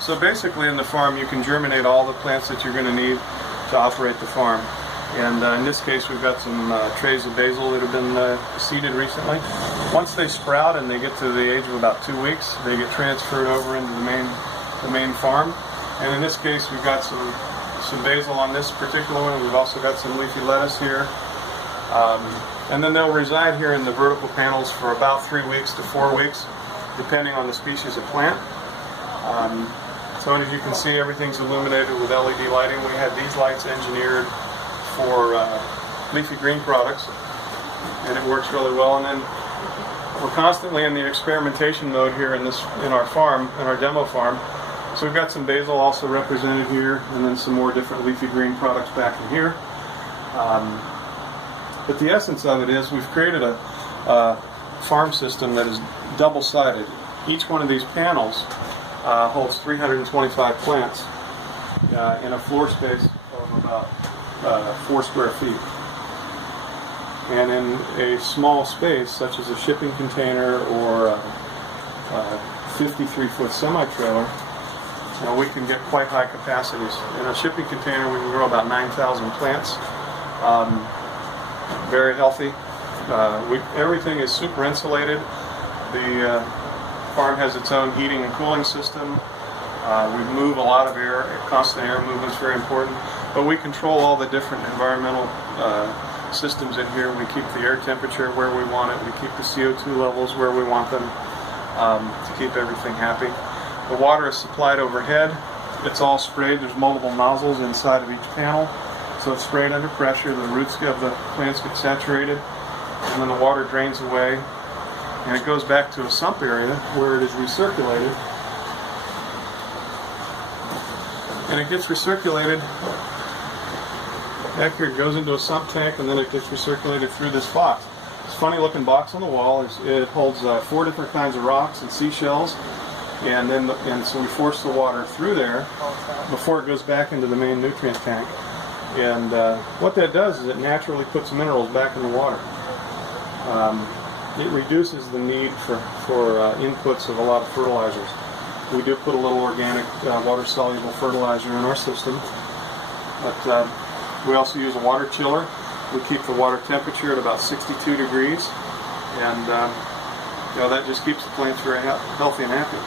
So basically in the farm you can germinate all the plants that you're going to need to operate the farm. And in this case we've got some trays of basil that have been seeded recently. Once they sprout and they get to the age of about 2 weeks, they get transferred over into the main farm. And in this case we've got some basil on this particular one. We've also got some leafy lettuce here. And then they'll reside here in the vertical panels for about 3 weeks to 4 weeks, depending on the species of plant. So as you can see, everything's illuminated with LED lighting. We had these lights engineered for leafy green products, and it works really well. And then we're constantly in the experimentation mode here in our farm, in our demo farm. So we've got some basil also represented here, and then some more different leafy green products back in here. But the essence of it is we've created a farm system that is double-sided. Each one of these panels holds 325 plants in a floor space of about 4 square feet. And in a small space, such as a shipping container or a 53-foot semi-trailer, we can get quite high capacities. In a shipping container, we can grow about 9,000 plants. Very healthy. Everything is super insulated. The farm has its own heating and cooling system. We move a lot of air. Constant air movement is very important. But we control all the different environmental systems in here. We keep the air temperature where we want it. We keep the CO2 levels where we want them to keep everything happy. The water is supplied overhead. It's all sprayed. There's multiple nozzles inside of each panel. So it's sprayed under pressure. The roots of the plants get saturated, and then the water drains away, and it goes back to a sump area where it is recirculated. And it gets recirculated. Back here it goes into a sump tank, and then it gets recirculated through this box. This funny looking box on the wall it holds 4 different kinds of rocks and seashells, and so we force the water through there before it goes back into the main nutrient tank. And what that does is it naturally puts minerals back in the water. It reduces the need for inputs of a lot of fertilizers. We do put a little organic water-soluble fertilizer in our system, but we also use a water chiller. We keep the water temperature at about 62 degrees, and that just keeps the plants very healthy and happy.